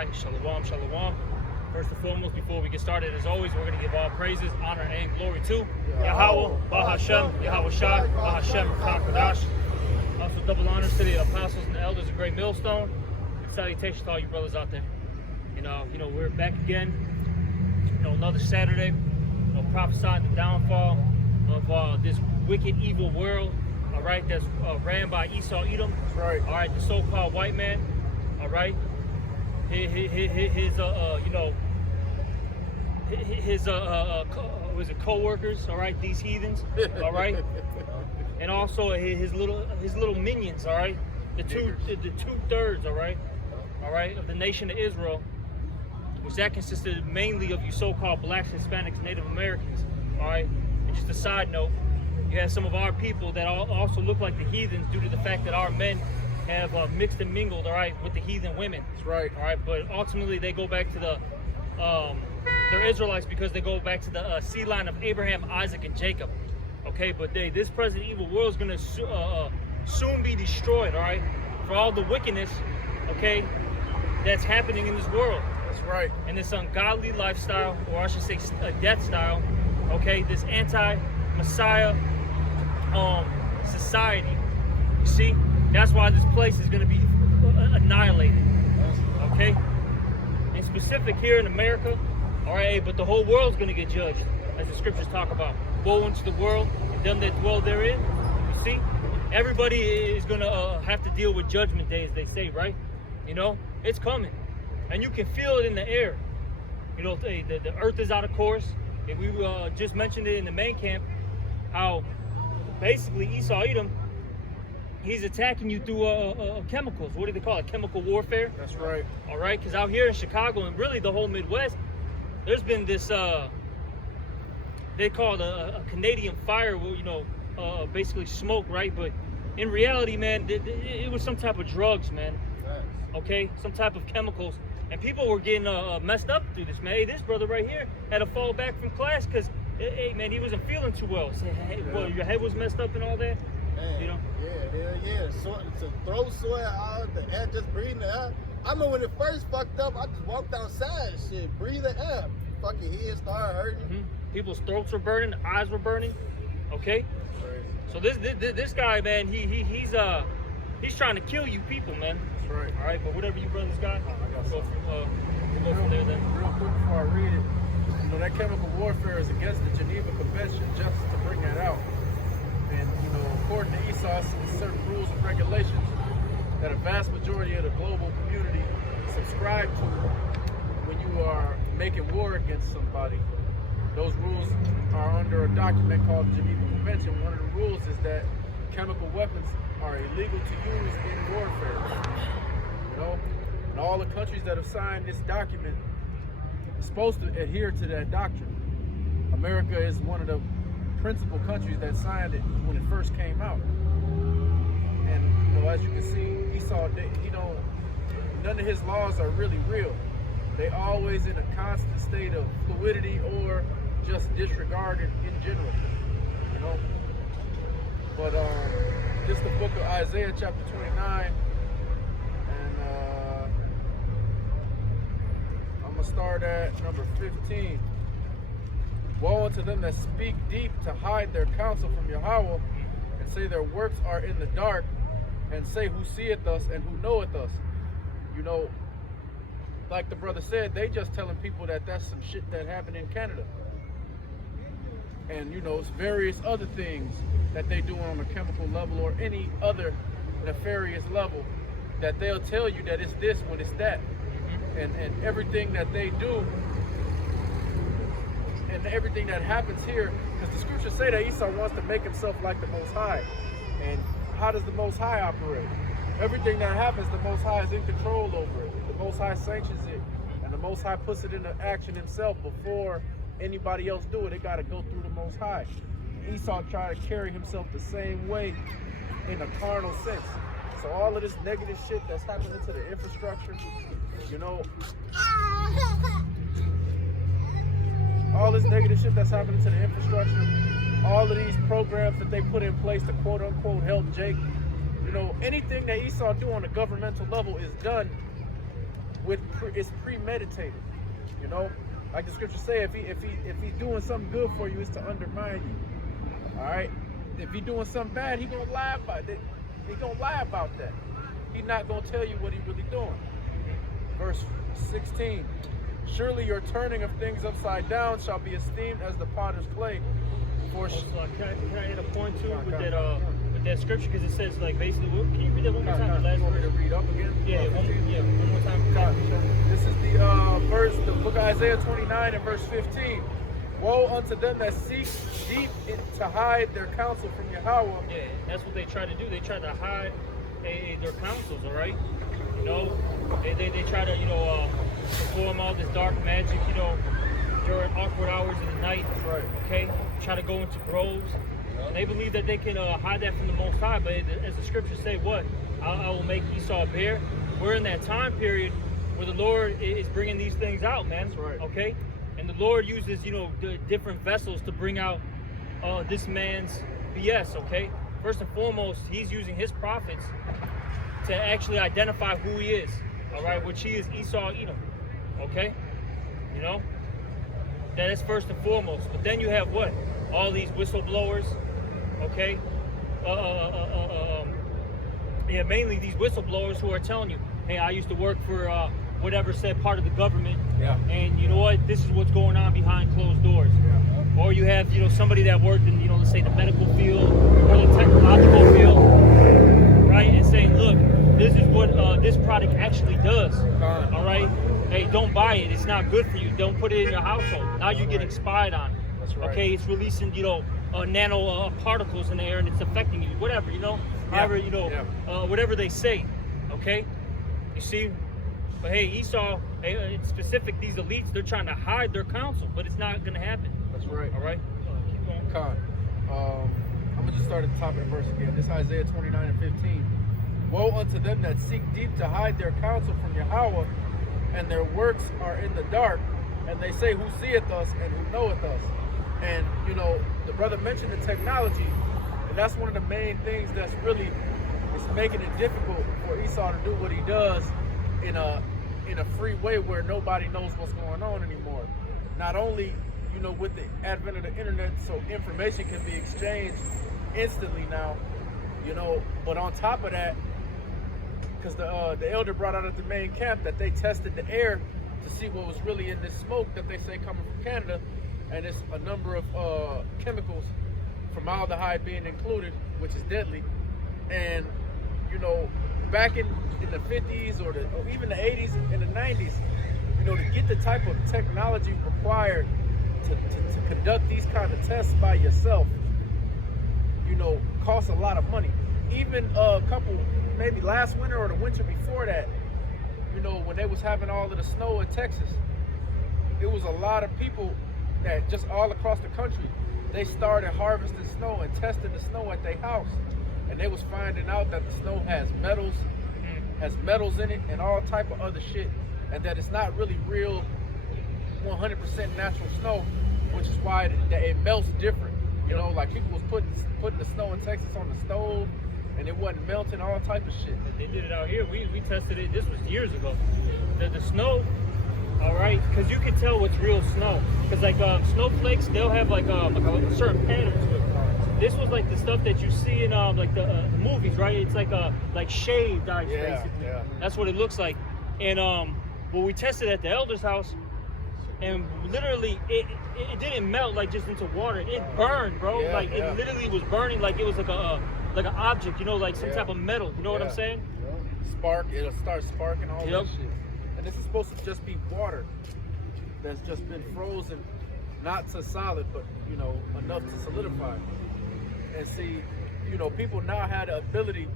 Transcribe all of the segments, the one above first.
right, shalom, shalom. First and foremost, before we get started, as always, we're going to give all praises, honor, and glory to Yahweh, Bahashem, Yahweh Shai, Bahashem, Kakadash. Also, double honors to the apostles and the elders of Great Millstone. And salutations to all you brothers out there. You know, we're back again. Another Saturday. Prophesying the downfall of this wicked, evil world. All right, that's ran by Esau, Edom. That's right. All right, the so-called white man. All right. His co-workers, all right, these heathens, all right, and also his little minions, all right, the two-thirds, all right, of the nation of Israel, which that consisted mainly of you so-called blacks, Hispanics, Native Americans, all right. And just a side note, you have some of our people that also look like the heathens due to the fact that our men have mixed and mingled, all right, with the heathen women. That's right. All right, but ultimately they go back to they're Israelites because they go back to the seed line of Abraham, Isaac, and Jacob. Okay, but this present evil world is going to soon be destroyed, all right, for all the wickedness, okay, that's happening in this world. That's right. And this ungodly lifestyle, or I should say a death style, okay, this anti-Messiah society. You see? That's why this place is going to be annihilated, okay? In specific here in America, all right, but the whole world's going to get judged, as the scriptures talk about. Woe unto the world and them that dwell therein. You see? Everybody is going to have to deal with judgment day, as they say, right? It's coming. And you can feel it in the air. The earth is out of course. And we just mentioned it in the main camp, how basically Esau, Edom, he's attacking you through chemicals. What do they call it? Chemical warfare. That's right. All right, because out here in Chicago and really the whole Midwest, there's been this, they call it a Canadian fire, basically smoke, right? But in reality, man, it was some type of drugs, man. Okay, some type of chemicals. And people were getting messed up through this, man. Hey, this brother right here had to fall back from class because, hey, man, he wasn't feeling too well. So, hey, well, your head was messed up and all that. Man, yeah, hell yeah. So, to throw soil out, the air, just breathing the air. I remember when it first fucked up, I just walked outside and shit, breathe the air. Fucking head started hurting. Mm-hmm. People's throats were burning, eyes were burning. Okay? Crazy. So this guy, man, he's trying to kill you people, man. That's right. All right, but whatever you brothers got, we'll go from there then. Real quick before I read it, that chemical warfare is against the Geneva Convention, just to bring that out. And, according to Esau, certain rules and regulations that a vast majority of the global community subscribe to when you are making war against somebody. Those rules are under a document called the Geneva Convention. One of the rules is that chemical weapons are illegal to use in warfare. And all the countries that have signed this document are supposed to adhere to that doctrine. America is one of the principal countries that signed it when it first came out. And as you can see, Esau, none of his laws are really real. They always in a constant state of fluidity or just disregarded in general. But this is the book of Isaiah chapter 29, and I'm gonna start at number 15. Woe unto them that speak deep to hide their counsel from Yahweh, and say their works are in the dark, and say who seeth us and who knoweth us. Like the brother said, they just telling people that that's some shit that happened in Canada. And it's various other things that they do on a chemical level or any other nefarious level that they'll tell you that it's this when it's that. And everything that they do and everything that happens here, because the scriptures say that Esau wants to make himself like the Most High. And how does the Most High operate? Everything that happens, the Most High is in control over it. The Most High sanctions it, and the Most High puts it into action himself before anybody else do it. It got to go through the Most High. Esau tried to carry himself the same way in a carnal sense. So all of this negative shit that's happening to the infrastructure, all this negative shit that's happening to the infrastructure, all of these programs that they put in place to quote unquote help Jake, anything that Esau do on a governmental level is done it's premeditated. You know, like the scriptures say, if he's doing something good for you, it's to undermine you. All right. If he's doing something bad, he gonna lie about it. He gonna lie about that. He's not gonna tell you what he's really doing. Verse 16. Surely your turning of things upside down shall be esteemed as the potter's clay. For can I hit a point too with that scripture, because it says like basically, can you read that one more time? The last want me verse? to read up again? Yeah, one more time. This is the book of Isaiah 29 and verse 15. Woe unto them that seek deep to hide their counsel from Yahweh. Yeah, that's what they try to do. They try to hide their counsels, all right? You know, they try to, perform all this dark magic, during awkward hours of the night. That's right. Okay? Try to go into groves. And they believe that they can hide that from the Most High, but as the scriptures say, what? I will make Esau a bear. We're in that time period where the Lord is bringing these things out, man. That's right. Okay? And the Lord uses, the different vessels to bring out this man's BS, okay? First and foremost, he's using his prophets to actually identify who he is, all right? Which he is Esau Edom, okay? That is first and foremost. But then you have what? All these whistleblowers, okay? Mainly these whistleblowers who are telling you, hey, I used to work for whatever said part of the government, and you know what? This is what's going on behind closed doors. Yeah. Or you have, somebody that worked in, let's say the medical field or the technological field, right? And saying, look, this is what this product actually does. All right? Hey, don't buy it. It's not good for you. Don't put it in your household. Now you're getting spied on. That's right. Okay, it's releasing, nano particles in the air, and it's affecting you. Whatever, however, whatever they say. Okay, you see. But hey, Esau, in specific, these elites, they're trying to hide their counsel, but it's not going to happen. That's right. All right? Keep going. Con. I'm going to just start at the top of the verse again. This is Isaiah 29 and 15. Woe unto them that seek deep to hide their counsel from Yahweh, and their works are in the dark, and they say, who seeth us and who knoweth us? And, the brother mentioned the technology, and that's one of the main things that's really is making it difficult for Esau to do what he does in a free way where nobody knows what's going on anymore. Not only, with the advent of the internet, so information can be exchanged instantly now, but on top of that, because the elder brought out at the main camp that they tested the air to see what was really in this smoke that they say coming from Canada, and it's a number of chemicals, formaldehyde being included, which is deadly. And back in the 50s or even the 80s and the 90s, to get the type of technology required to conduct these kind of tests by yourself, costs a lot of money. Even a couple, maybe last winter or the winter before that, when they was having all of the snow in Texas, it was a lot of people that just all across the country, they started harvesting snow and testing the snow at their house. And they was finding out that the snow has metals in it and all type of other shit, and that it's not really real 100% natural snow, which is why it melts different. Like people was putting the snow in Texas on the stove, and it wasn't melting, all type of shit. They did it out here. We tested it. This was years ago. The snow, all right, because you can tell what's real snow. Because like snowflakes, they'll have like a certain pattern to it. This was like the stuff that you see in like the movies, right? It's like shaved ice, basically. Yeah. That's what it looks like. And when we tested at the elder's house, and literally it didn't melt like just into water. It burned, bro. It literally was burning like it was like an object, like some type of metal. You know what I'm saying? Spark. It'll start sparking all that shit. And this is supposed to just be water that's just been frozen, not to solid, but enough to solidify. And see, people now had the ability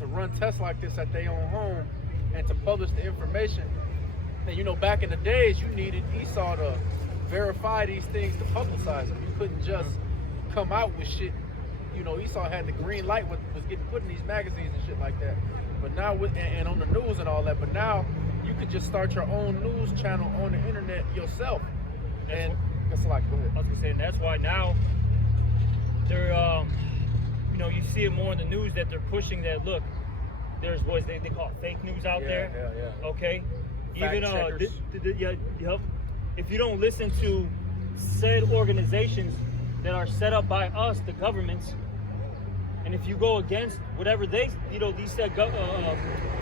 to run tests like this at their own home and to publish the information. And back in the days, you needed Esau to verify these things to publicize them. You couldn't just come out with shit. Esau had the green light was getting put in these magazines and shit like that. But now and on the news and all that. But now you could just start your own news channel on the internet yourself. And that's like, go ahead. I was gonna say, and that's why now they're, you see it more in the news that they're pushing that. Look, there's what they call it fake news out there. Yeah. Okay, Even checkers. if you don't listen to said organizations that are set up by us, the governments, and if you go against whatever these said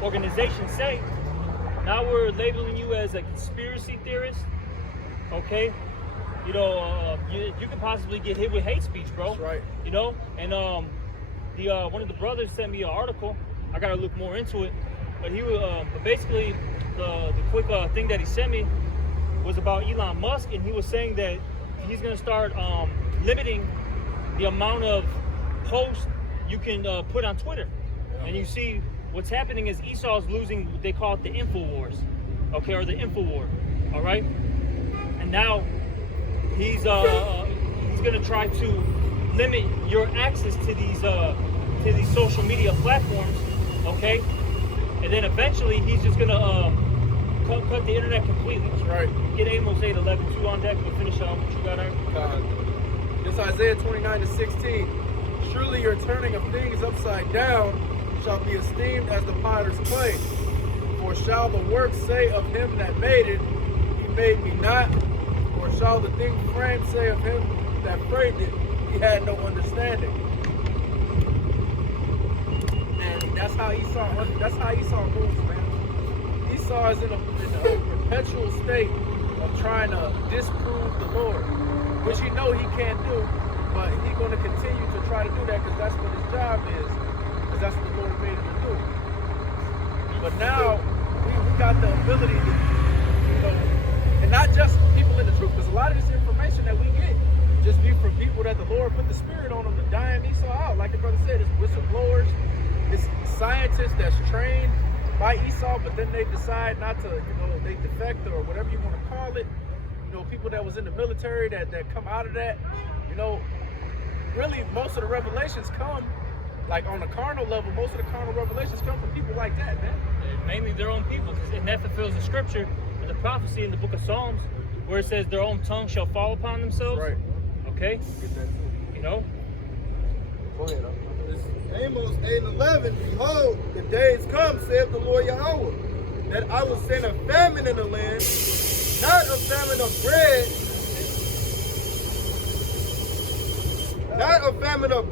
organizations say, now we're labeling you as a conspiracy theorist. Okay, you could possibly get hit with hate speech, bro. That's right. And one of the brothers sent me an article. I gotta look more into it, but but basically the quick thing that he sent me was about Elon Musk, and he was saying that he's gonna start limiting the amount of posts you can put on Twitter. And you see what's happening is Esau's losing. They call it the info wars, okay, or the info war. All right, and now he's gonna try to limit your access to these social media platforms, okay, and then eventually he's just gonna cut the internet completely. That's right. Get Amos 8:11-2 on deck. We'll finish what you got there. This Isaiah 29-16. Surely your turning of things upside down shall be esteemed as the potter's clay. For shall the work say of him that made it, he made me not? Or shall the thing framed say of him that framed it, he had no understanding? And that's how Esau moves, man. Esau is in a perpetual state of trying to disprove the Lord, which he can't do, but he's going to continue to try to do that because that's what his job is, because that's what the Lord made him to do. But now we got the ability to, and not just people in the truth, because a lot of this information that we get just be from people that the Lord put the spirit on them to dime Esau out. Like the brother said, it's whistleblowers, it's scientists that's trained by Esau, but then they decide not to, they defect or whatever you want to call it. People that was in the military that come out of that, really most of the revelations come, like on the carnal level, most of the carnal revelations come from people like that, man. Mainly their own people, and that fulfills the scripture and the prophecy in the book of Psalms, where it says their own tongue shall fall upon themselves. Right. Okay? Get that too. Go ahead. Amos 8:11, behold, the days come, saith the Lord Yahweh, that I will send a famine in the land, not a famine of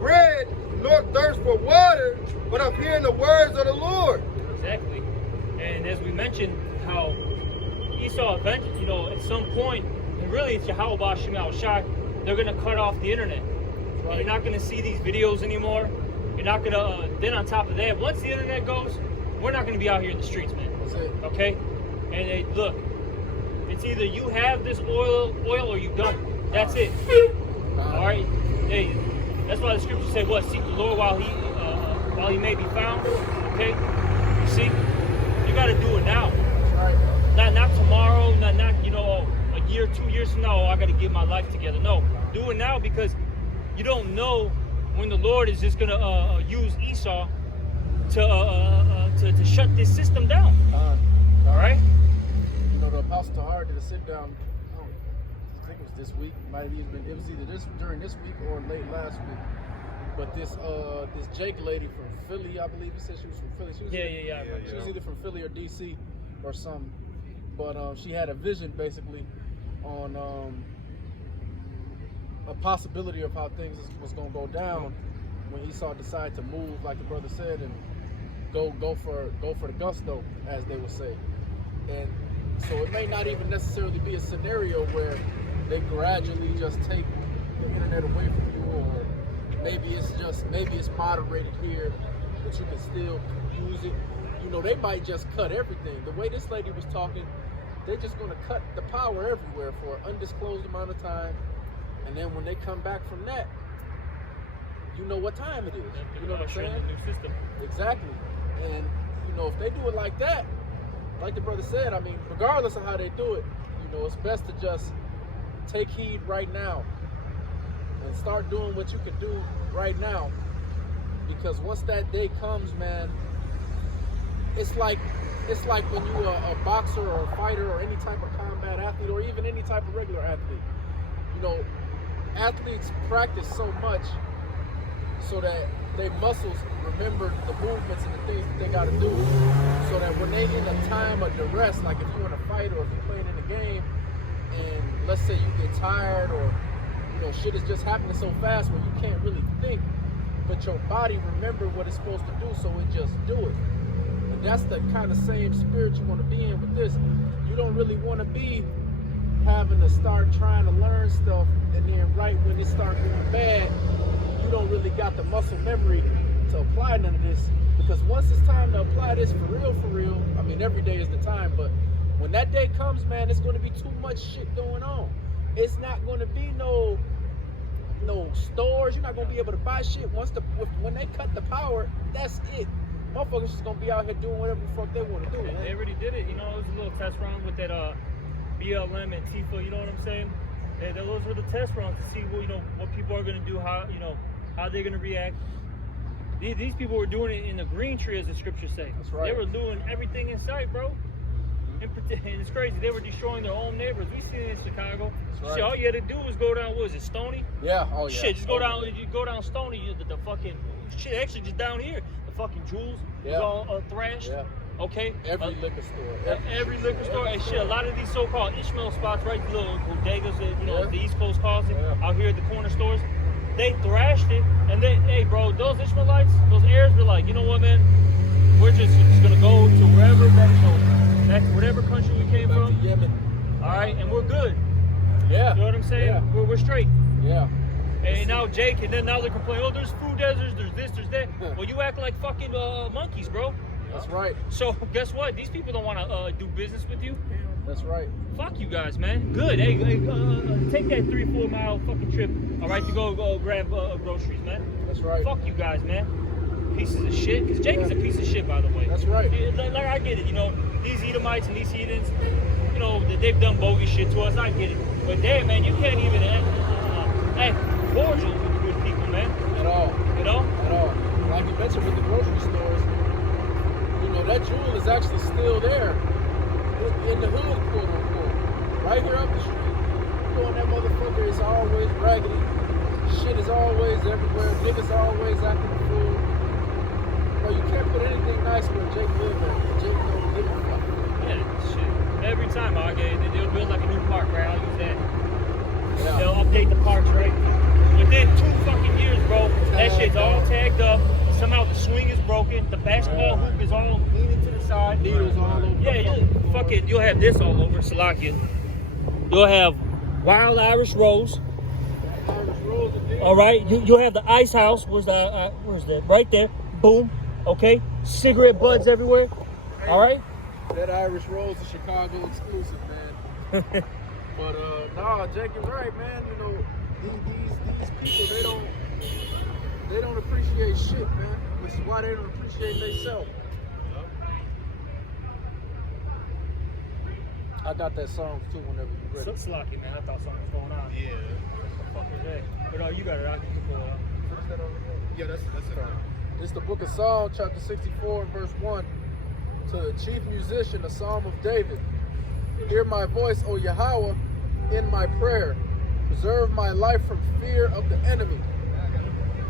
bread, nor thirst for water, but of hearing the words of the Lord. Exactly. And as we mentioned, how Esau eventually, at some point, and really it's Yahweh Bashim al-Shai, they're going to cut off the internet. Right. You're not going to see these videos anymore. You're not going to, then on top of that, once the internet goes, we're not going to be out here in the streets, man. That's it. Okay? And look, it's either you have this oil or you don't. That's it. All right? Hey, that's why the scripture said, what? Seek the Lord while he may be found. Okay? You see? You got to do it now. Right. Not tomorrow, not a year, 2 years from now, I got to get my life together. No, do it now, because you don't know when the Lord is just going to use Esau to shut this system down. All right? The Apostle Tahar did a sit down, I think it was this week, it was either during this week or late last week. But this Jake lady from Philly, I believe he said she was from Philly. She was She was either from Philly or DC or something. But she had a vision basically on a possibility of how things was gonna go down when Esau decided to move, like the brother said, and go for the gusto, as they would say. And so it may not even necessarily be a scenario where they gradually just take the internet away from you, or maybe it's moderated here, but you can still use it. They might just cut everything. The way this lady was talking, they're just going to cut the power everywhere for an undisclosed amount of time, and then when they come back from that, you know what time it is. You know what I'm saying? New system. Exactly. And if they do it like that, like the brother said, I mean, regardless of how they do it, it's best to just take heed right now and start doing what you can do right now. Because once that day comes, man, it's like when you're a boxer or a fighter or any type of combat athlete or even any type of regular athlete. Athletes practice so much so that their muscles remember the movements and the things that they got to do, so that when they in a time of duress, like if you're in a fight or if you're playing in a game, and let's say you get tired or shit is just happening so fast where you can't really think, but your body remember what it's supposed to do, so it just do it. And that's the kind of same spirit you want to be in with this. You don't really want to be having to start trying to learn stuff, and then right when it start going bad, you don't really got the muscle memory to apply none of this. Because once it's time to apply this for real, I mean, every day is the time, but when that day comes, man, it's going to be too much shit going on. It's not going to be no stores. You're not going to be able to buy shit. When they cut the power, that's it. Motherfuckers just going to be out here doing whatever the fuck they want to do. And they already did it. It was a little test run with that BLM and Tifa, you know what I'm saying? Those were the test runs to see what people are going to do, how they're going to react. These people were doing it in the green tree, as the scriptures say. That's right. They were doing everything in sight, bro. And it's crazy. They were destroying their own neighbors. We seen it in Chicago. Right. Shit, all you had to do was go down. What was it, Stony? Yeah. Oh yeah. Shit, just go down. You go down Stony. The fucking shit. Actually, just down here, the fucking Jewels was all thrashed. Yeah. Okay. Every liquor store. Every liquor store and shit. A lot of these so-called Ishmael spots, right? The little bodegas that the East Coast calls it. Out here at the corner stores. They thrashed it, and hey, bro, those Ishmaelites, those heirs were like, you know what, man? We're just gonna go to wherever back to whatever country we came from. Yemen. All right, and we're good. Yeah. You know what I'm saying? Yeah. We're straight. Yeah. And now Jake, and then now they're complaining, oh, there's food deserts, there's this, there's that. Well, you act like fucking monkeys, bro. That's right. So guess what? These people don't want to do business with you. That's right. Fuck you guys, man. Good. Hey, take that 3-4 mile fucking trip. All right, to go grab groceries, man. That's right. Fuck you guys, man. Pieces of shit. Because Jake is a piece of shit, by the way. That's right. Like I get it. These Edomites and these heathens, they've done bogus shit to us. I get it. But damn, man, you can't even act cordial with good people, man. At all. At all. Like you mentioned with the grocery stores, that jewel is actually still there. In the hood, quote unquote. Right here up the street. That motherfucker is always raggedy. Shit is always everywhere. Niggas always acting a fool. Bro, you can't put anything nice where Jake live at. Jake don't give a fuck. Yeah, shit. Every time I get it, they'll build like a new park, right? I'll use that. Yeah. They'll update the parks, right? Within 2 fucking years, bro, that shit's all tagged up. Somehow the swing is broken. The basketball hoop is all leaning to the side. Needles all over. Yeah, fuck it. You'll have this all over Salakia. You'll have wild Irish rose. All right. You'll have the ice house. Where's that? Right there. Boom. Okay. Cigarette butts everywhere. All right. That Irish Rose is Chicago exclusive, man. But nah, Jake is right, man. These people, they don't appreciate shit, man. Which is why they don't appreciate themselves. I got that song too whenever you're ready. Salakia, man. I thought something was going on. Yeah. What the fuck was that? But you got it. I can pull it up. Yeah, that's it. It's the book of Psalms, chapter 64 and verse 1. To the chief musician, the Psalm of David. Hear my voice, O Yahweh, in my prayer. Preserve my life from fear of the enemy.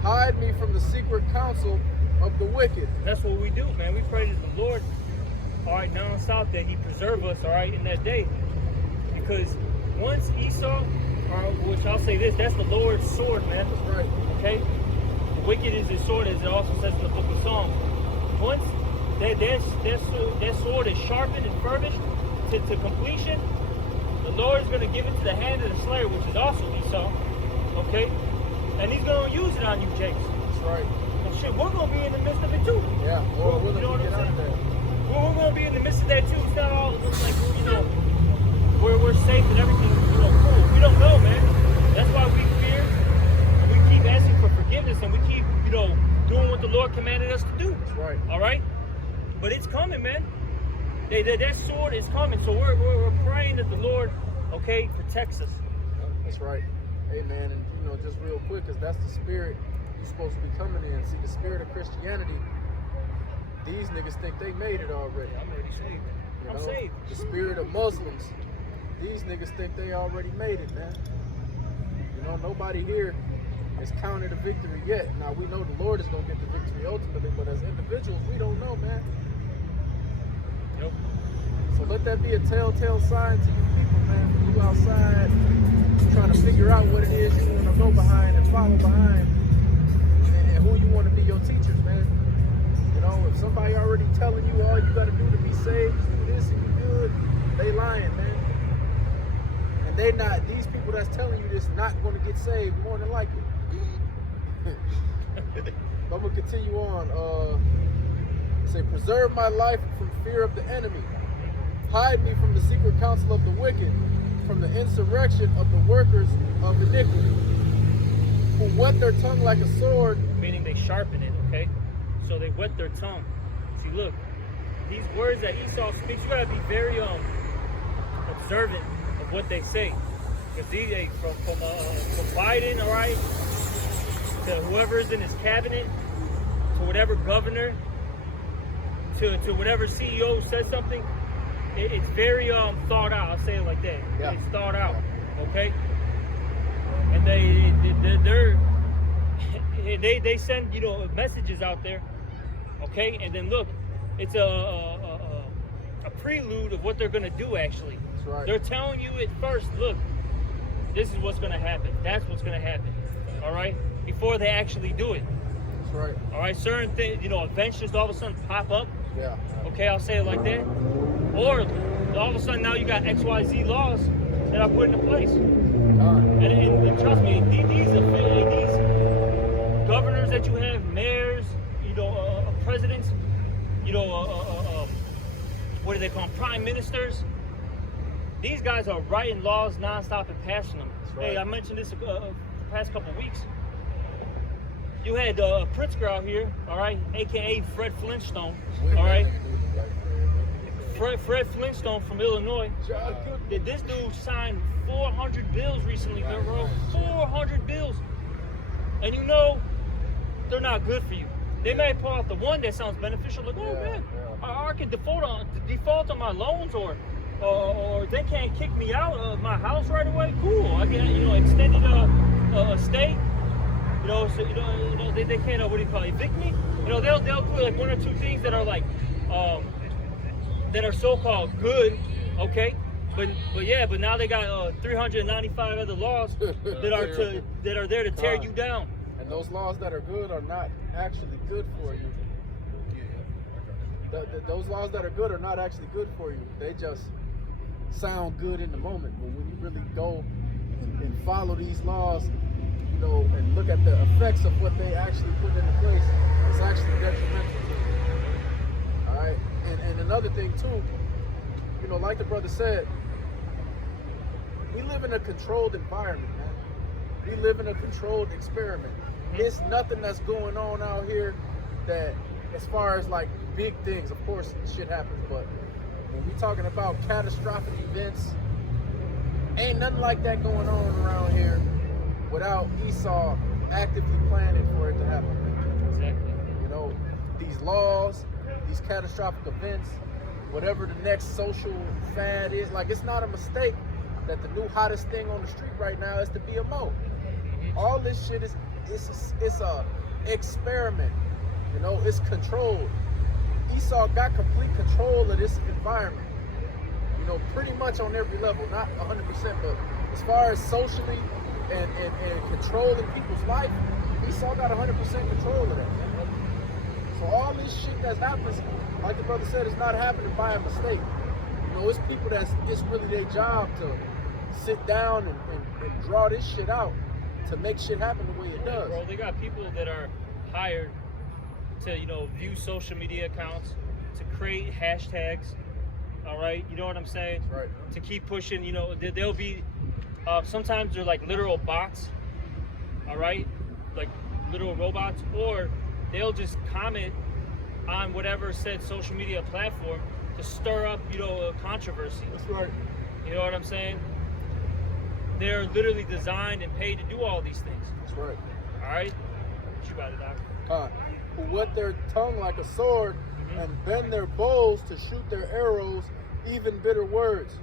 Hide me from the secret counsel of the wicked. That's what we do, man. We pray to the Lord, all right, non-stop, that he preserve us, all right, in that day. Because once Esau, which I'll say this, that's the Lord's sword, man. That's right. Okay? The wicked is his sword, as it also says in the book of Psalms. Once that sword is sharpened and furbished to completion, the Lord is going to give it to the hand of the slayer, which is also Esau. Okay? And he's going to use it on you, Jakes. That's right. And shit, we're going to be in the midst of it too. Yeah. Well, You know what I'm saying? there. We're going to be in the midst of that too. It's not all like, we're safe and everything, cool. We don't know, man. That's why we fear and we keep asking for forgiveness and we keep, doing what the Lord commanded us to do. That's right. All right? But it's coming, man. That sword is coming. So we're praying that the Lord, protects us. That's right. Amen. And just real quick, because that's the spirit you're supposed to be coming in. See, the spirit of Christianity, these niggas think they made it already. I'm already saved. I'm saved. The spirit of Muslims, these niggas think they already made it, man. Nobody here has counted a victory yet. Now, we know the Lord is going to get the victory ultimately, but as individuals, we don't know, man. let that be a telltale sign to you people, man. When you outside trying to figure out what it is you want to go behind and follow behind, and who you want to be your teachers, man. You know, if somebody already telling you all you got to do to be saved is do this and you good, they lying, man. And they not, these people that's telling you this not going to get saved more than likely. I'm going to continue on. Say, preserve my life from fear of the enemy. Hide me from the secret counsel of the wicked, from the insurrection of the workers of iniquity, who whet their tongue like a sword. Meaning they sharpen it, okay? So they wet their tongue. See, look, these words that Esau speaks, you gotta be very observant of what they say. Because these, from Biden, all right, to whoever is in his cabinet, to whatever governor, to whatever CEO says something, it's very thought out. I'll say it like that. Yeah. It's thought out, okay? And they send, you know, messages out there, okay? And then look, it's a prelude of what they're gonna do. Actually, That's right. they're telling you at first, look, this is what's gonna happen. That's what's gonna happen. All right, before they actually do it. That's right. All right, certain things, you know, events just all of a sudden pop up. Yeah. Okay, I'll say it like that. Or all of a sudden now you got XYZ laws that are put into place. And trust me, these governors that you have, mayors, you know, presidents, you know, what do they call them? Prime ministers. These guys are writing laws nonstop and passing them. That's right. Hey, I mentioned this the past couple weeks. You had Pritzker out here, all right, aka Fred Flintstone, all right. Fred Flintstone from Illinois. This dude signed 400 bills recently, bro. 400 bills. And you know, they're not good for you. They may pull out the one that sounds beneficial, like, oh man, I can default on my loans, or they can't kick me out of my house right away. Cool, I get, you know, extended stay. You know, so, you know, they can't, what do you call it, evict me? You know, they'll do like one or two things that are like, that are so-called good, okay? But now they got 395 other laws that are there to tear you down. And those laws that are good are not actually good for you. Those laws that are good are not actually good for you. They just sound good in the moment. But when you really go and follow these laws, you know, and look at the effects of what they actually put into place, it's actually detrimental to you. All right? And another thing too, you know, like the brother said, we live in a controlled environment, man. We live in a controlled experiment. It's nothing that's going on out here that, as far as like big things, of course shit happens, but when we talking about catastrophic events, ain't nothing like that going on around here without Esau actively planning for it to happen. Exactly. You know, these laws, these catastrophic events, whatever the next social fad is, like, it's not a mistake that the new hottest thing on the street right now is the BMO. All this shit is it's a experiment. You know, it's controlled. Esau got complete control of this environment. You know, pretty much on every level, not 100%, but as far as socially and controlling people's life, Esau got 100% control of that, man. So all this shit that happens, like the brother said, is not happening by a mistake. You know, it's people it's really their job to sit down and draw this shit out to make shit happen the way it does. Bro, they got people that are hired to, you know, view social media accounts, to create hashtags, all right? You know what I'm saying? Right. To keep pushing, you know, they'll be, sometimes they're like literal bots, all right? Like literal robots, or they'll just comment on whatever said social media platform to stir up, you know, controversy. That's right. You know what I'm saying? They're literally designed and paid to do all these things. That's right. All right? What you got it, Doc? Who whet their tongue like a sword and bend their bows to shoot their arrows, even bitter words,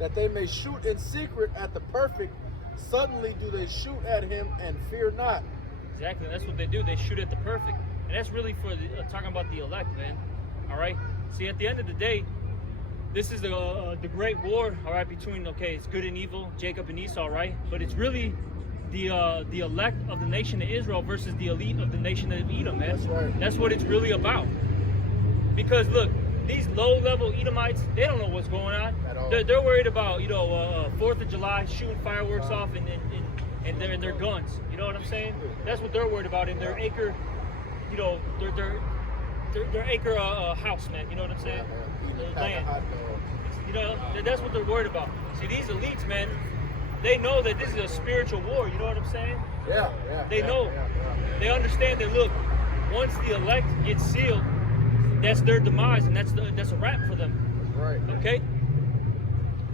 that they may shoot in secret at the perfect. Suddenly do they shoot at him and fear not. Exactly, that's what they do. They shoot at the perfect. And that's really for talking about the elect, man. All right? See, at the end of the day, this is the great war, all right, between, okay, it's good and evil, Jacob and Esau, right? But it's really the elect of the nation of Israel versus the elite of the nation of Edom, man. That's right. That's what it's really about. Because look, these low-level Edomites, they don't know what's going on. At all. They're worried about, 4th of July, shooting fireworks off and their guns. You know what I'm saying? That's what they're worried about in their acre, their acre house, man. You know what I'm saying? Eating a Their pack of land. hot dogs. That's what they're worried about. See, these elites, man, they know that this is a spiritual war. You know what I'm saying? Yeah. They know. Yeah. They understand that, look, once the elect gets sealed, that's their demise, and that's a wrap for them. That's right. Okay?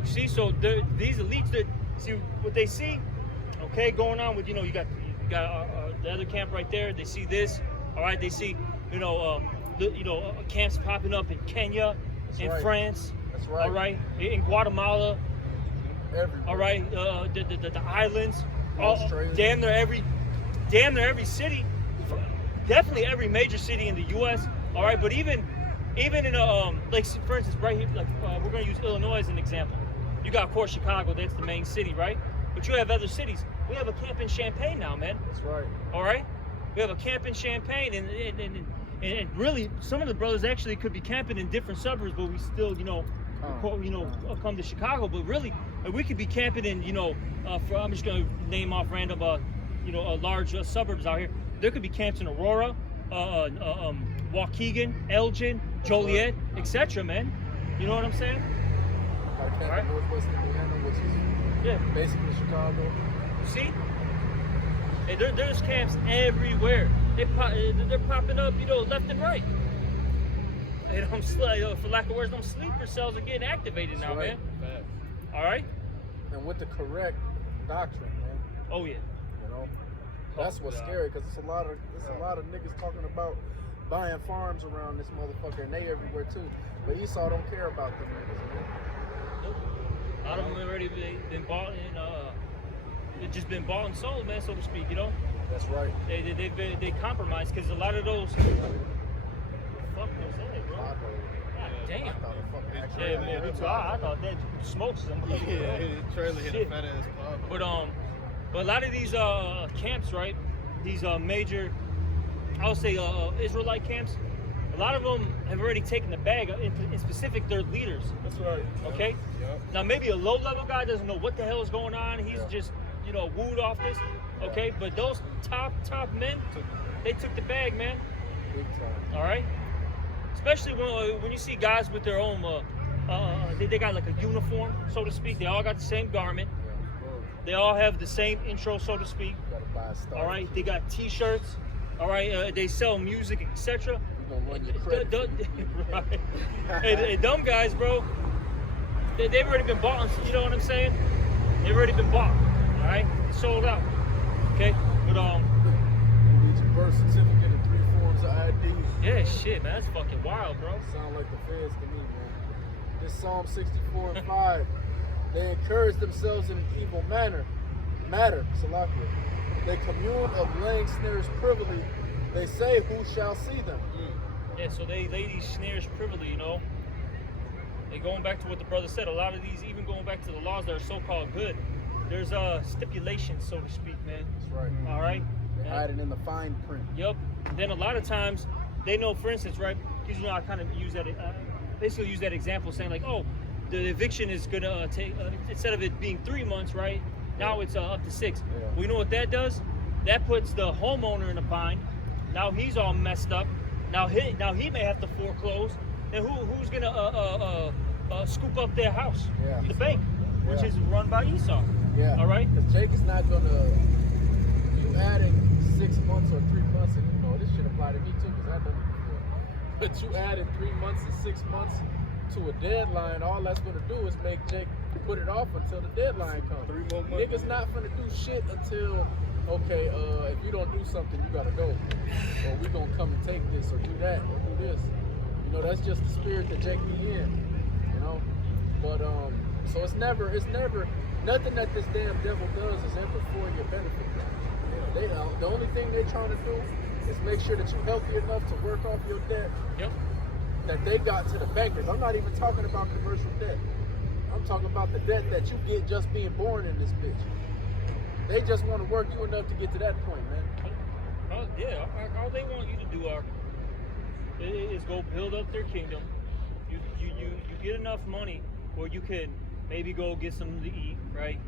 You see, so these elites, that see what they see, okay, going on with, you got the other camp right there. They see this, all right. They see, camps popping up in Kenya, in right. France, That's right. all right, in Guatemala, Everywhere. all right, the islands, Australia. damn near every city, definitely every major city in the U.S. All right, but even in like, for instance, right here, like we're gonna use Illinois as an example. You got, of course, Chicago. That's the main city, right? But you have other cities. We have a camp in Champaign now, man. That's right. All right, we have a camp in Champaign, and really, some of the brothers actually could be camping in different suburbs, but we still, come to Chicago. But really, we could be camping in, I'm just gonna name off random, large suburbs out here. There could be camps in Aurora, Waukegan, Elgin, Joliet, etc. Man, you know what I'm saying? Got a camp Right. in Northwest Indiana, which is Yeah. basically Chicago. See, and there's camps everywhere. They're popping up, left and right. And for lack of words, them sleeper cells are getting activated now, That's man. right. All right. And with the correct doctrine, man. Oh yeah. That's what's God. scary, because it's a lot of niggas talking about buying farms around this motherfucker, and they everywhere too. But Esau don't care about them niggas, man. Nope. A lot of them already been bought and they've just been bought and sold, man, so to speak. That's right. They compromised, because a lot of those. Fuck was that, bro? God damn. I thought it fucking actually Yeah, man, me too. I thought that smoked somebody. Yeah, his trailer hit Shit. a fat ass pop. But a lot of these camps, right? These major, I would say, Israelite camps. A lot of them have already taken the bag. In specific, their leaders. That's right. Okay. Yep. Now maybe a low-level guy doesn't know what the hell is going on. He's just, wooed off this. Okay. But those top men, they took the bag, man. Big time. All right. Especially when you see guys with their own, they got like a uniform, so to speak. They all got the same garment. Yeah, bro. They all have the same intro, so to speak. Gotta buy a Star. All right, they got T-shirts. All right, they sell music, etc. You gonna run your credit? Right. And dumb guys, bro. They've already been bought. You know what I'm saying? They've already been bought. All right, sold out. Okay, but You need your birth certificate and 3 forms of ID. yeah, shit, man, that's fucking wild, bro. Sound like the feds to me, man. This Psalm 64 and 5. They encourage themselves in an evil matter, Salakia. They commune of laying snares privily. They say, who shall see them? Yeah, so they lay these snares privily, They going back to what the brother said. A lot of these, even going back to the laws that are so-called good, there's stipulations, so to speak, man. That's right. All right. They hide it in the fine print. Yep. And then a lot of times they know, for instance, right? Because I kind of use that, basically use that example, saying like, oh, the eviction is gonna take instead of it being 3 months, right? Now it's up to 6. Yeah. Well, you know what that does? That puts the homeowner in a bind. Now he's all messed up. Now he may have to foreclose. And who's gonna scoop up their house? Yeah. The bank, which Yeah. is run by Esau. Yeah. All right. Because Jake is not gonna. You adding 6 months or 3 months, and this should apply to me too, because I've done it before. But you adding 3 months and 6 months to a deadline, all that's gonna do is make Jake put it off until the deadline comes. 3 more months. Niggas not gonna do shit until, okay, if you don't do something, you gotta go, or we gonna come and take this, or do that, or do this. That's just the spirit that Jake be in. But so it's never nothing that this damn devil does is ever for your benefit. The only thing they're trying to do is make sure that you're healthy enough to work off your debt. Yep. that they got to the bankers. I'm not even talking about commercial debt. I'm talking about the debt that you get just being born in this bitch. They just want to work you enough to get to that point, man. Yeah, all they want you to do is go build up their kingdom. You get enough money where you can maybe go get something to eat, right?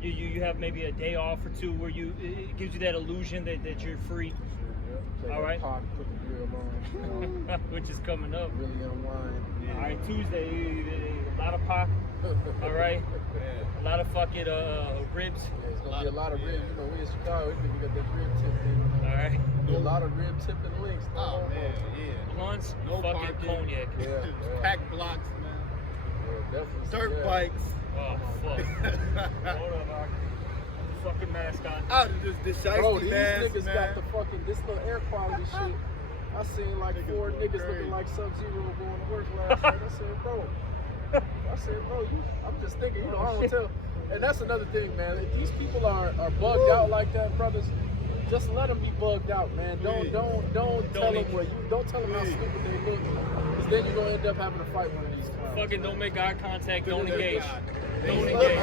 You have maybe a day off or two where it gives you that illusion that you're free. Yeah. All right. Pot, put the grill on. Which is coming up. Really unwind. Yeah. All right, Tuesday, a lot of pop. All right. A lot of fucking ribs. Yeah, it's gonna be a lot of ribs. You know, we in Chicago, we got that rib tip thing. All right. A lot of rib tipping links. Oh man, yeah. Blunts, No fucking parking. cognac. Yeah. Pack blocks, man. Yeah, definitely. Dirt yeah. bikes. Oh fuck. Hold up, Ark. Fucking mask on. Out of this Bro, shiesty these mask, niggas man. got the fucking this little air quality shit. I seen like four going niggas crazy. looking like Sub-Zero going to work last night. I said, bro, I'm just thinking, you know, I don't tell. And that's another thing, man. If these people are bugged out like that, brothers, just let them be bugged out, man. Don't tell them don't tell them how stupid they look, because then you're gonna end up having to fight one of these clowns. Fucking don't make eye contact. Don't Look at engage. God. Don't engage.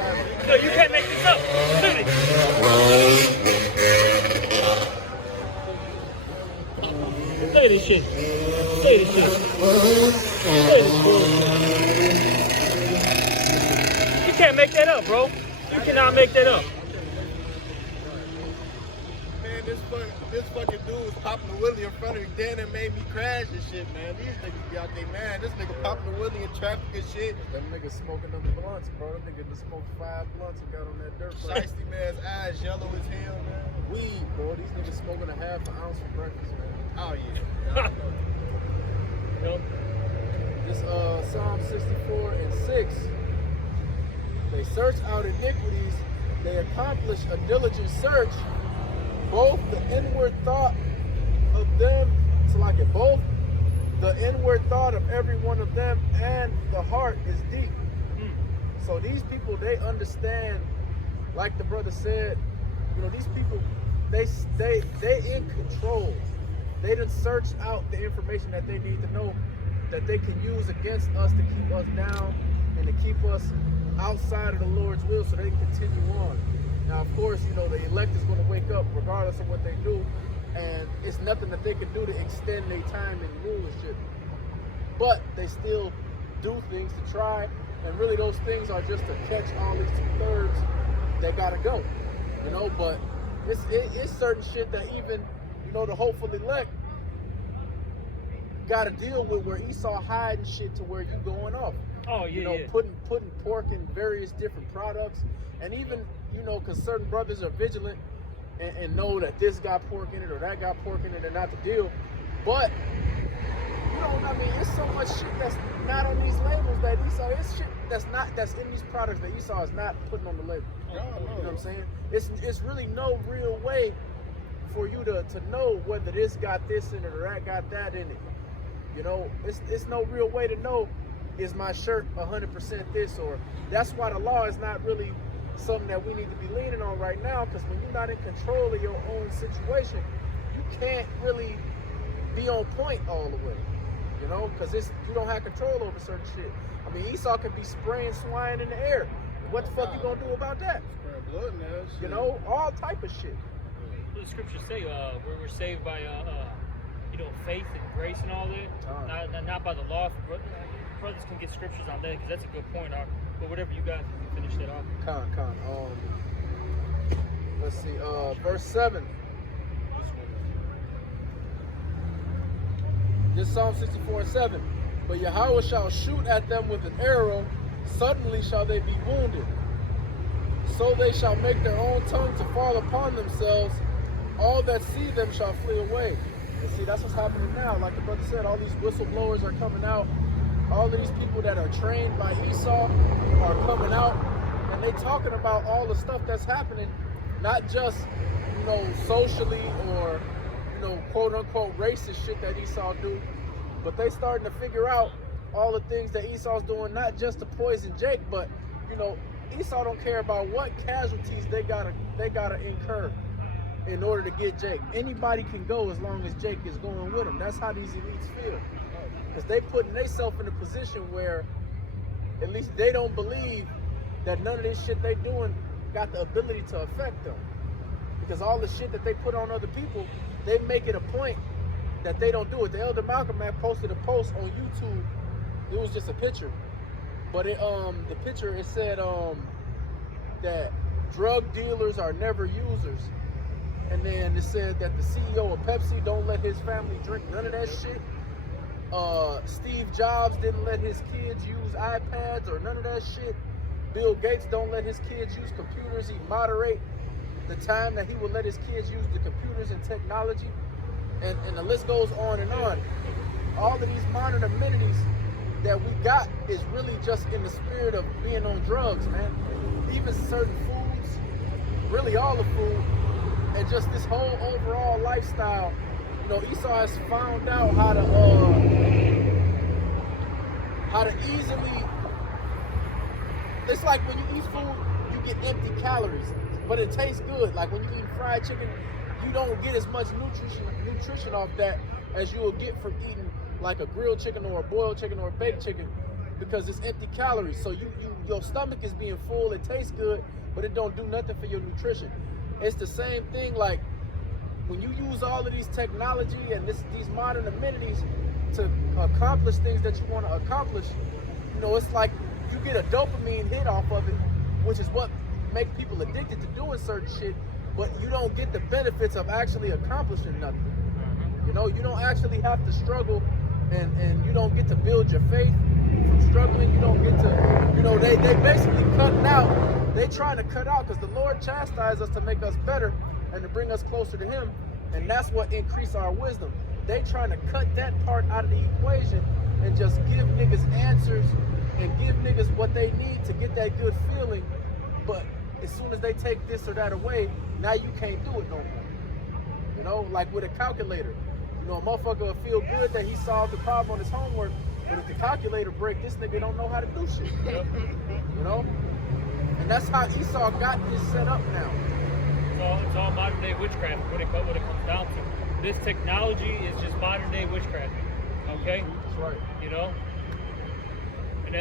No, you can't make this up. Look at this shit. Look at this shit. Look at this bullshit. You can't make that up, bro. You cannot make that up. Man, this fucking dude was popping the wheelie in front of me, then it made me crash and shit, man. These niggas be out there, man. This nigga popping the wheelie in traffic and shit. Them niggas smoking them blunts, bro. Them niggas just smoked 5 blunts and got on that dirt bike. Shiesty man's eyes yellow as hell, man. Weed, bro. These niggas smoking a half an ounce for breakfast, man. Oh yeah. Yup. This Psalm 64 and 6. They search out iniquities, they accomplish a diligent search, both the inward thought of them, both the inward thought of every one of them and the heart is deep. So these people, they understand, like the brother said, you know, these people, they in control. They done search out the information that they need to know that they can use against us to keep us down and to keep us outside of the Lord's will so they can continue on. Now, of course, you know, the elect is going to wake up regardless of what they do, and it's nothing that they can do to extend their time in rulership. But they still do things to try, and really those things are just to catch all these 2/3 that got to go, you know. But it's certain shit that even, you know, the hopeful elect got to deal with, where Esau hiding shit to where you going off. Oh yeah, You know, yeah. putting pork in various different products, and even, you know, because certain brothers are vigilant and know that this got pork in it or that got pork in it and not to deal. But you know, I mean, it's so much shit that's not on these labels that Esau. It's shit that's in these products that Esau is not putting on the label. You know what I'm saying? It's really no real way for you to know whether this got this in it or that got that in it. You know, it's no real way to know, is my shirt 100% this, or that's why the law is not really something that we need to be leaning on right now, because when you're not in control of your own situation, you can't really be on point all the way, you know, because you don't have control over certain shit. I mean, Esau could be spraying swine in the air. What the fuck you gonna do about that? Blood now, shit. You know, all type of shit. What the scriptures say, we're saved by you know, faith and grace and all that, not by the law. Brothers can get scriptures on that, because that's a good point. But whatever you got, you can finish that off. Let's see, verse 7. This Psalm 64 and 7. But Yahweh shall shoot at them with an arrow, suddenly shall they be wounded. So they shall make their own tongue to fall upon themselves. All that see them shall flee away. And see, that's what's happening now. Like the brother said, all these whistleblowers are coming out. All of these people that are trained by Esau are coming out, and they talking about all the stuff that's happening, not just, you know, socially or, you know, quote unquote racist shit that Esau do, but they starting to figure out all the things that Esau's doing, not just to poison Jake, but, you know, Esau don't care about what casualties they gotta incur in order to get Jake. Anybody can go as long as Jake is going with him. That's how these elites feel. because they putting themselves in a position where at least they don't believe that none of this shit they doing got the ability to affect them. Because all the shit that they put on other people, they make it a point that they don't do it. The Elder Malcolm man posted a post on YouTube. It was just a picture, but the picture it said that drug dealers are never users, and then it said that the CEO of Pepsi don't let his family drink none of that shit. Steve Jobs didn't let his kids use iPads or none of that shit. Bill Gates don't let his kids use computers. He moderate the time that he will let his kids use the computers and technology, and the list goes on and on. All of these modern amenities that we got is really just in the spirit of being on drugs, man. Even certain foods, really all the food, and just this whole overall lifestyle. You know, Esau has found out how to easily. It's like when you eat food, you get empty calories, but it tastes good. Like when you eat fried chicken, you don't get as much nutrition off that as you will get from eating like a grilled chicken or a boiled chicken or a baked chicken, because it's empty calories. So your stomach is being full, it tastes good, but it don't do nothing for your nutrition. It's the same thing like when you use all of these technology and these modern amenities to accomplish things that you want to accomplish, you know, it's like you get a dopamine hit off of it, which is what makes people addicted to doing certain shit, but you don't get the benefits of actually accomplishing nothing. You know, you don't actually have to struggle, and you don't get to build your faith from struggling. You don't get to, you know, they basically cutting out. They trying to cut out because the Lord chastised us to make us better and to bring us closer to Him, and that's what increase our wisdom. They trying to cut that part out of the equation and just give niggas answers and give niggas what they need to get that good feeling. But as soon as they take this or that away, now you can't do it no more. You know, like with a calculator. You know, a motherfucker will feel good that he solved the problem on his homework, but if the calculator break, this nigga don't know how to do shit. You know? And that's how Esau got this set up now. It's all modern day witchcraft when it comes down to. This technology is just modern day witchcraft. Okay? That's right. You know? And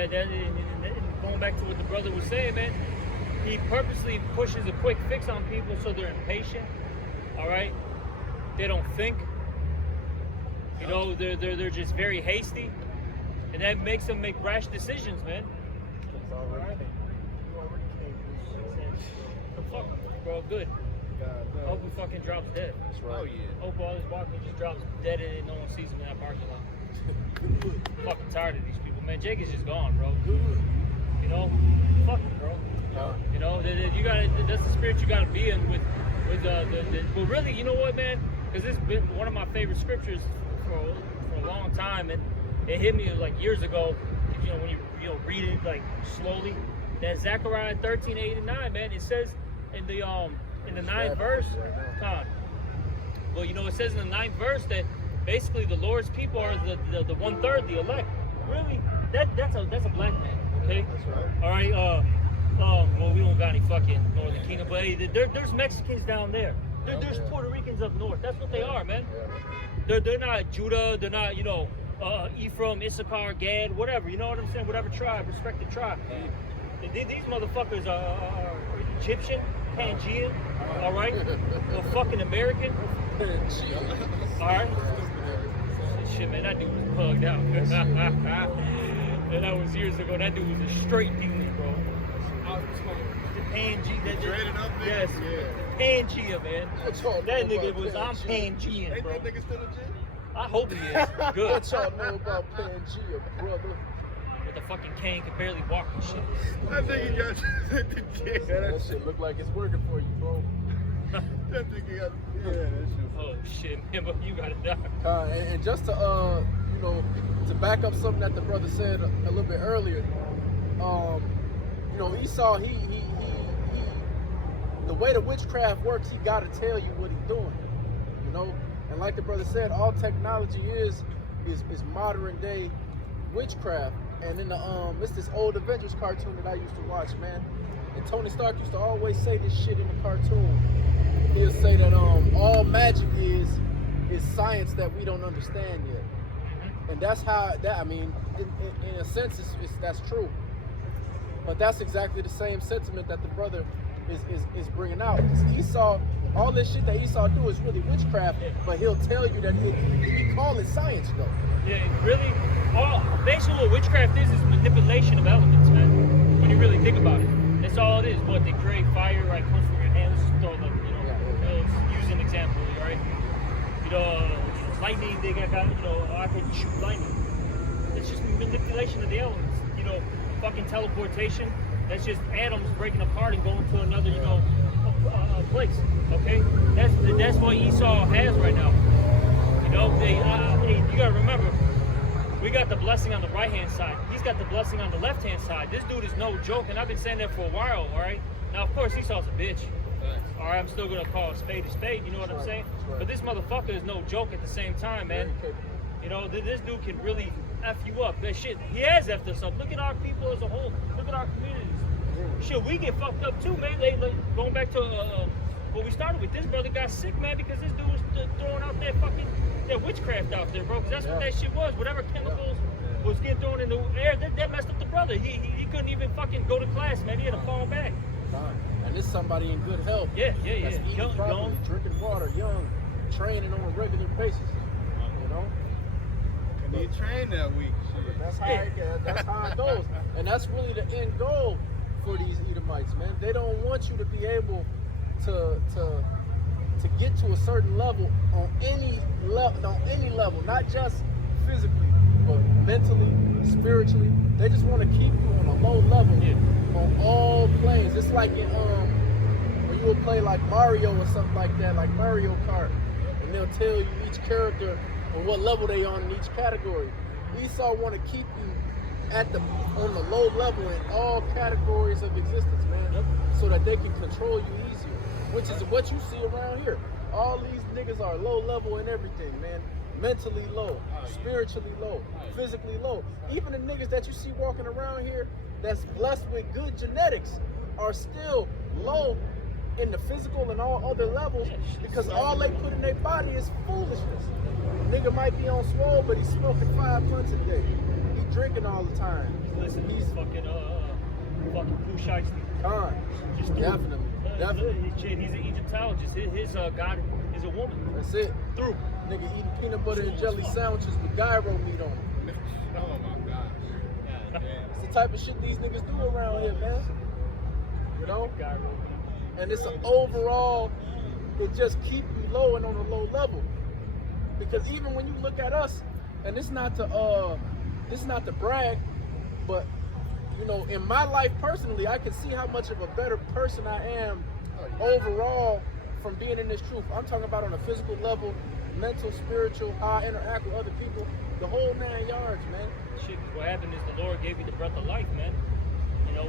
going back to what the brother was saying, man, he purposely pushes a quick fix on people so they're impatient. All right? They don't think. You know, they're just very hasty, and that makes them make rash decisions, man. Fuck, bro, good. Hope he fucking drops dead. That's right. Oh yeah. Hope all this barking just drops dead and no one sees him in that parking lot. Fucking tired of these people, man. Jake is just gone, bro. You know, fuck him, bro. You know, you gotta. That's the spirit you gotta be in with well, really, you know what, man? Because this has been one of my favorite scriptures for a long time, and it hit me like years ago. You know, when you read it like slowly, that Zechariah 13:8-9, man. It says in the 9th verse, well, you know, it says in the 9th verse that basically the Lord's people are the 1/3, the elect. Really, that's a black man. Okay. That's right. All right. Well, we don't got any fucking Northern Kingdom, but hey, there's Mexicans down there. There's Puerto Ricans up north. That's what they are, man. They're not Judah. They're not, you know, Ephraim, Issachar, Gad, whatever. You know what I'm saying? Whatever tribe, respected tribe. These motherfuckers are Egyptian, Pangean, all right? They're fucking American. All right? Shit, man, that dude was bugged out. And that was years ago. That dude was a straight dude, bro. Pangea, yes, Pangea, man. That nigga was, I'm Pangean, bro. Ain't that nigga still a G? I hope he is. Good. What y'all know about Pangea, brother? With the fucking cane, could barely walk and shit. That nigga got the G. That shit look like it's working for you, bro. That nigga got, yeah, that shit. Oh shit, man, but you gotta die. And just to you know, to back up something that the brother said a little bit earlier, you know, Esau, he the way the witchcraft works, he gotta tell you what he's doing, you know. And like the brother said, all technology is modern day witchcraft. And in the it's this old Avengers cartoon that I used to watch, man. And Tony Stark used to always say this shit in the cartoon. He'll say that all magic is science that we don't understand yet. And that's how that. I mean, in a sense, that's true. But that's exactly the same sentiment that the brother is bringing out. Because Esau, all this shit that Esau do is really witchcraft, but he'll tell you that he call it science though. Yeah, really. Basically, what witchcraft is manipulation of elements, man. When you really think about it, that's all it is. What they create fire, right? Comes from your hands. Throw the, use an example, right? Lightning. They got, I can shoot lightning. It's just manipulation of the elements. Fucking teleportation. That's just atoms breaking apart and going to another, place. Okay, that's what Esau has right now. You gotta remember, we got the blessing on the right hand side. He's got the blessing on the left hand side. This dude is no joke, and I've been saying that for a while. All right. Now, of course, Esau's a bitch. All right, I'm still gonna call a spade. You know what I'm saying? Right. But this motherfucker is no joke at the same time, man. This dude can really F you up. That shit, he has F'd us up. Look at our people as a whole. Look at our communities. Shit, we get fucked up too, man. Going back to what we started with. This brother got sick, man, because this dude was throwing out that witchcraft out there, bro. Because that's what that shit was. Whatever chemicals was getting thrown in the air, that messed up the brother. He couldn't even fucking go to class, man. He had to fall back. And this is somebody in good health. Yeah. That's eating properly, drinking water, young, training on a regular basis. And he trained that week. Shit. That's how it goes. And that's really the end goal for these Edomites, man. They don't want you to be able to get to a certain level on any level, not just physically, but mentally, spiritually. They just want to keep you on a low level on all planes. It's like when you would play like Mario or something like that, like Mario Kart, and they'll tell you each character and what level they on in each category. Esau want to keep you on the low level in all categories of existence, man, so that they can control you easier, which is what you see around here. All these niggas are low level in everything, man. Mentally low, spiritually low, physically low. Even the niggas that you see walking around here that's blessed with good genetics are still low in the physical and all other levels because all they put in their body is foolishness. Nigga might be on swole, but he's smoking 5 blunts a day. He drinking all the time. Listen, he's fucking blue shiesty. Just Definitely. He's an Egyptologist. His God is a woman. That's it. Through. Nigga eating peanut butter and jelly sandwiches with gyro meat on them. Oh my God. It's the type of shit these niggas do around here, man. Gyro. And it's an overall, it just keep you low and on a low level. Because even when you look at us, and it's not to brag, but in my life personally, I can see how much of a better person I am overall from being in this truth. I'm talking about on a physical level, mental, spiritual, how I interact with other people, the whole 9 yards, man. Shit, what happened is the Lord gave you the breath of life, man.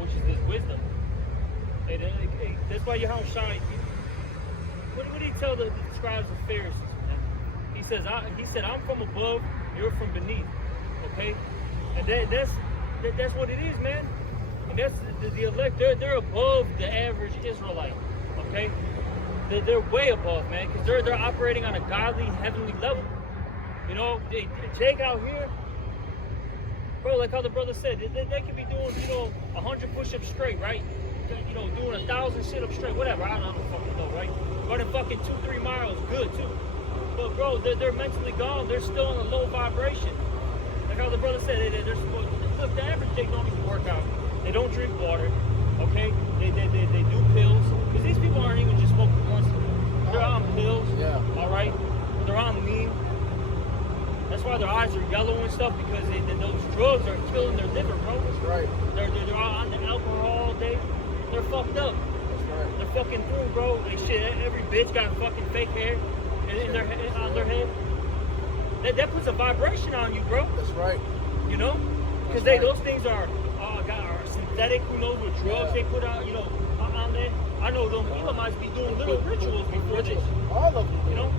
Which is His wisdom. Hey, that's why you don't shine. What did He tell the scribes and Pharisees, man? He said, I'm from above, you're from beneath. Okay? And that's what it is, man. And that's the elect. They're above the average Israelite. Okay? They're way above, man, because they're operating on a godly, heavenly level. Jake out here, bro, like how the brother said, they can be doing, 100 push-ups straight, right? Doing 1,000 sit-ups straight, whatever. I don't fucking know, right? Running fucking 2-3 miles, good too. But bro, they're mentally gone. They're still on a low vibration. Like how the brother said, they're supposed to, look, the average Jake don't even work out. They don't drink water, okay? They do pills. Because these people aren't even just smoking once. They're on pills, all right? They're on lean. That's why their eyes are yellow and stuff, because those drugs are killing their liver, bro. That's right. They're on the alcohol all day. They're fucked up. That's right. They're fucking through, bro. Like shit, every bitch got fucking fake hair on their head. That puts a vibration on you, bro. That's right. Because those things are synthetic. Who knows what drugs they put out, on there. I know them Elamites be doing little rituals before this. All of them.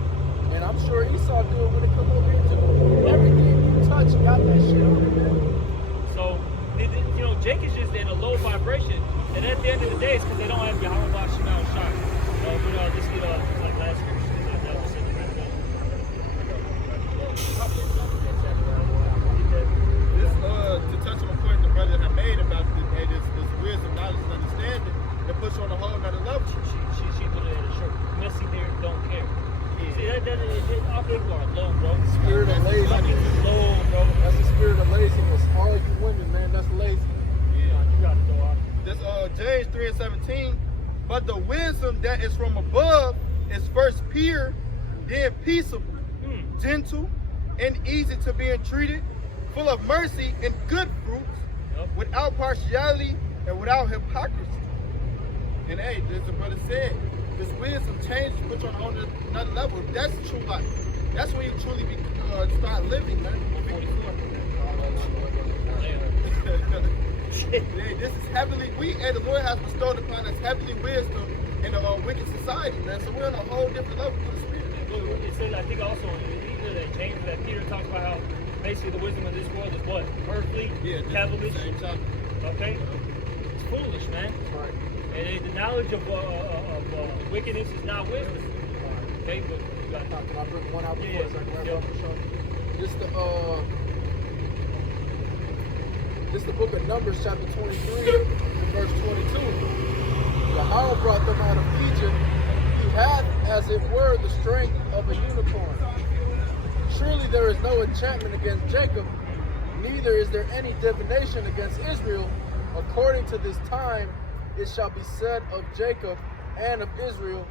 And I'm sure Esau do it when it come over here too. Everything you touch got that shit on it, man. So, Jake is just in a low vibration. And at the end of the day, it's because they don't have Yahweh Shema shot. This kid, like last year, that was in the red. 17. But the wisdom that is from above is first pure, then peaceable, gentle, and easy to be entreated, full of mercy and good fruits, without partiality and without hypocrisy. And hey, as the brother said, this wisdom changes, puts you on another level. That's true life. That's when you truly start living, man. This is heavenly. The Lord has bestowed upon us heavenly wisdom in a wicked society, man. So we're on a whole different level through the Spirit. It says, I think also either that James or that Peter talks about how basically the wisdom of this world is what? Earthly, devilish. Okay? It's foolish, man. Right. And the knowledge of wickedness is not wisdom. Okay, but you got to talk Can I bring one out before Yeah, so I can wrap yeah. up the show? This the book of Numbers, chapter 23, and verse 22. Yahweh brought them out of Egypt. He hath, as it were, the strength of a unicorn. Surely there is no enchantment against Jacob, neither is there any divination against Israel. According to this time, it shall be said of Jacob and of Israel,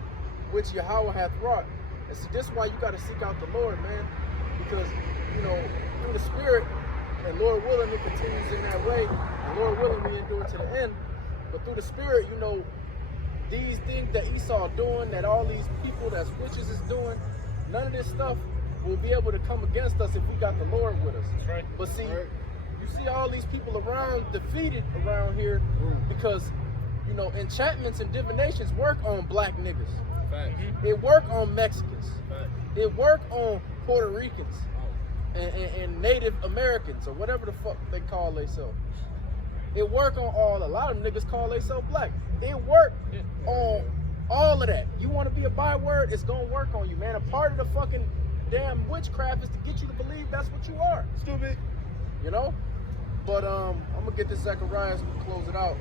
which Yahweh hath wrought. And see, this is why you got to seek out the Lord, man. Because, through the Spirit, and Lord willing, it continues in that way. And Lord willing, we endure to the end. But through the Spirit, these things that Esau doing, that all these people, that witches is doing, none of this stuff will be able to come against us if we got the Lord with us. That's right. But see, you see all these people around defeated around here because, enchantments and divinations work on black niggas. Facts. It work on Mexicans. Facts. It work on Puerto Ricans and Native Americans or whatever the fuck they call themselves. It work on a lot of niggas call themselves black. It work on all of that. You want to be a byword, it's gonna work on you, man. A part of the fucking damn witchcraft is to get you to believe that's what you are. Stupid. But I'm gonna get this Zechariah so we can close it out.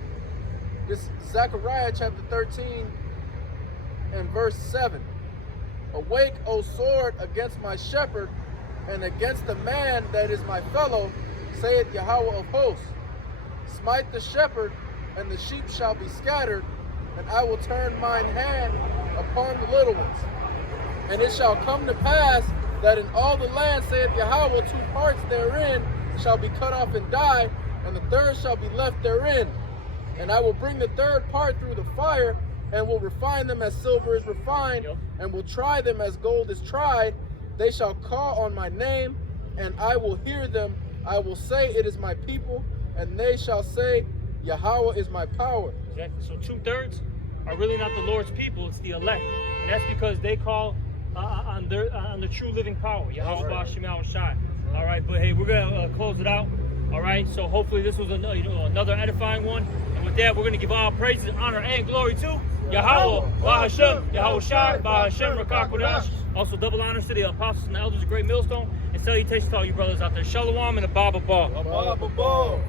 This Zechariah chapter 13 and verse 7. Awake, O sword, against my shepherd, and against the man that is my fellow, saith Yahweh of hosts. Smite the shepherd, and the sheep shall be scattered, and I will turn mine hand upon the little ones. And it shall come to pass that in all the land, saith Yahweh, 2 parts therein shall be cut off and die, and the third shall be left therein. And I will bring the third part through the fire, and will refine them as silver is refined, and will try them as gold is tried. They shall call on my name, and I will hear them. I will say, it is my people, and they shall say, Yahweh is my power. Exactly. So 2/3 are really not the Lord's people; it's the elect, and that's because they call on the true living power, Yahweh B'Shem Yahweh Shai. All right, but hey, we're gonna close it out. All right. So hopefully this was another edifying one. And with that, we're gonna give all praises, honor, and glory to Yahweh, B'Hashem, Yahweh Shai, B'Hashem, Rakak Kodash. Also, double honors to the apostles and the elders of Great Millstone, and salutations to all you brothers out there. Shalom and a Baba Ba. Baba Ball.